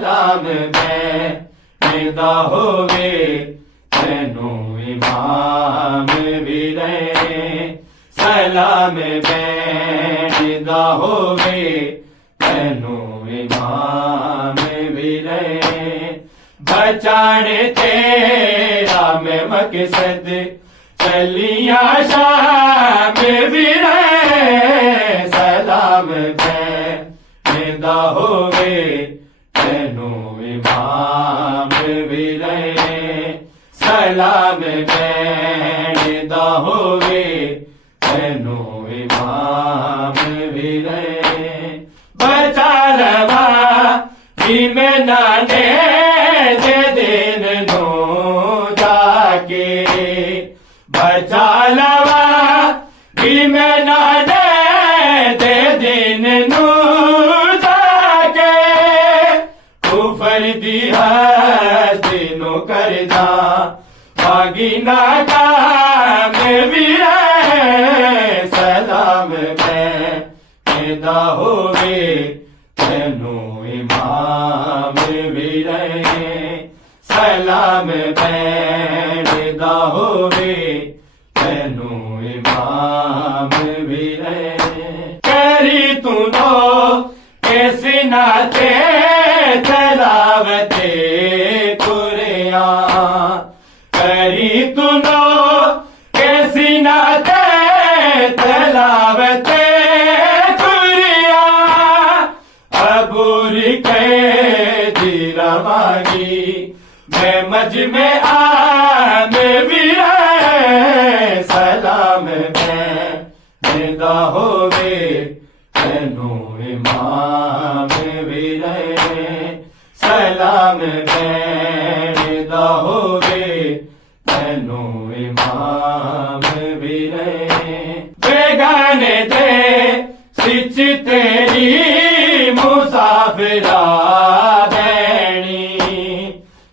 سلام بین دا ہووے تینوں امام ویرے سلام بین دا ہووے تینوں امام ویرے بچان تیرا میں مقصد چلیاں شام ویرے سلام بین دا ہووے تینوں امام ویرے سلام بین دا ہووے تینوں امام ویرے بچا لوا بھی میں نانے دے دین نو جا کے بچا لوا بھی میں نانے دے دین نو جا کے کفر دی ہستی نو کر دا باغی ناکام ویرے سلام بین دا ہووے تینوں امام ویرے سلام بین دا ہووے تینوں امام ویرے کری تو نو کیسی ناتے تلاوت قرآن کری تو نو کیسی ناتے تلاوت قرآن عبور کے دی روانی میں مجمع عام ویرے سلام بین دا ہووے تینوں امام ویرے سلام بین دا ہووے تینوں امام ویرے بیگانے دے سچ تیری مسافرہ بینی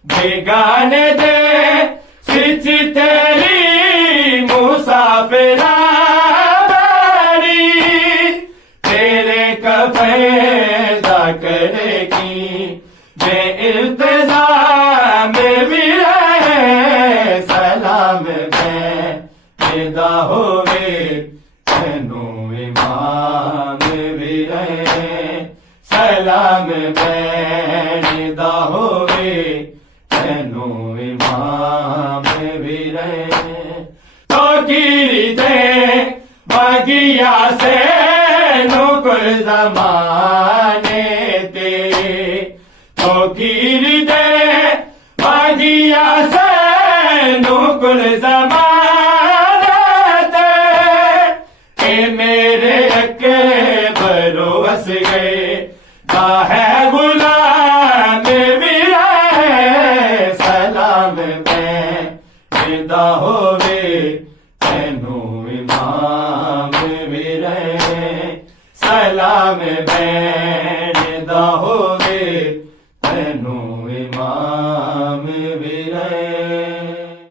بیگانے دے سچ تیری مسافرہ بینی تیرے کفے دا کرے کی بے التزام ویرے سلام بین دا ہووے تینوں امام ویرے سلام بین دا ہووے تینوں امام ویرے تو گیری دے باغیا سے نکل زمانے تے تو گیری دے باغیا سے نکل زمانے تے کہ میرے اکبر وس گئے دا ہے غلام ویرے سلام بین دا ہووے تینوں امام ویرے سلام بین دا ہووے